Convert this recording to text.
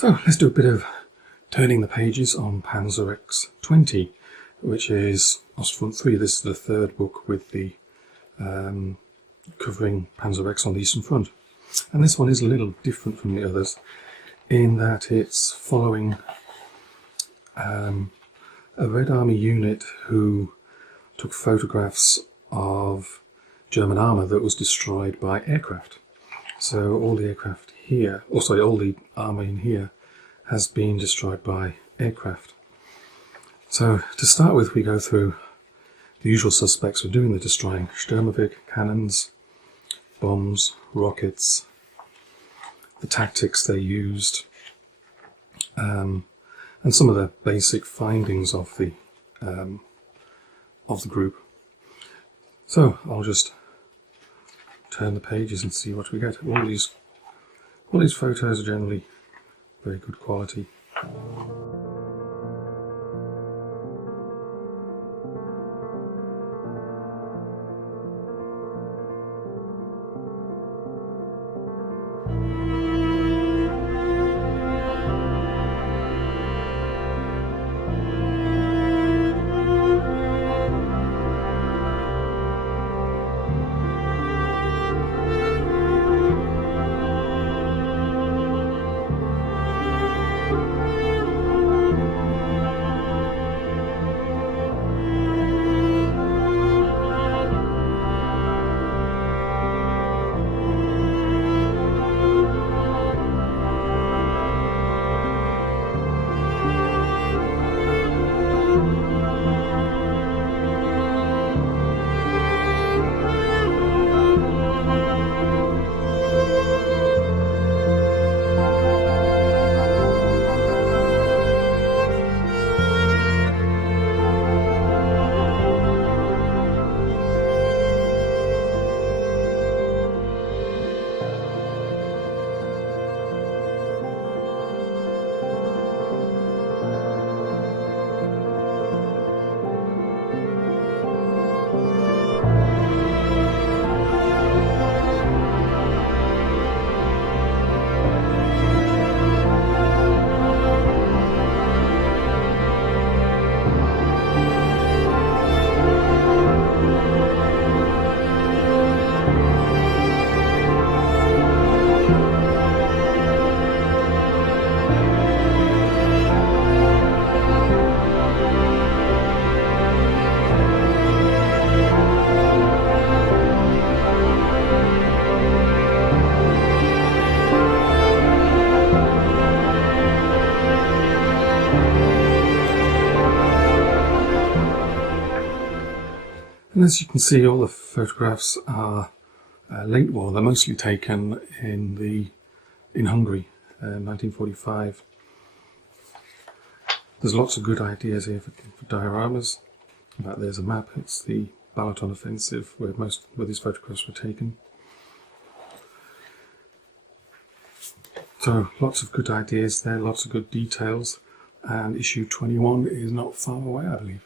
So let's do a bit of turning the pages on Panzerwrecks 20, which is Ostfront 3. This is the third book with the covering Panzerwrecks on the Eastern Front. And this one is a little different from the others in that it's following a Red Army unit who took photographs of German armour that was destroyed by aircraft. So all the aircraft here, or sorry, all the armour in here has been destroyed by aircraft. So to start with, we go through the usual suspects for doing the destroying: Sturmovik, cannons, bombs, rockets, the tactics they used, and some of the basic findings of the group. So I'll just turn the pages and see what we get. All these photos are generally very good quality. And as you can see, all the photographs are late war. They're mostly taken in Hungary, 1945. There's lots of good ideas here for dioramas. There's a map. It's the Balaton offensive where these photographs were taken. So lots of good ideas there, lots of good details, and issue 21 is not far away, I believe.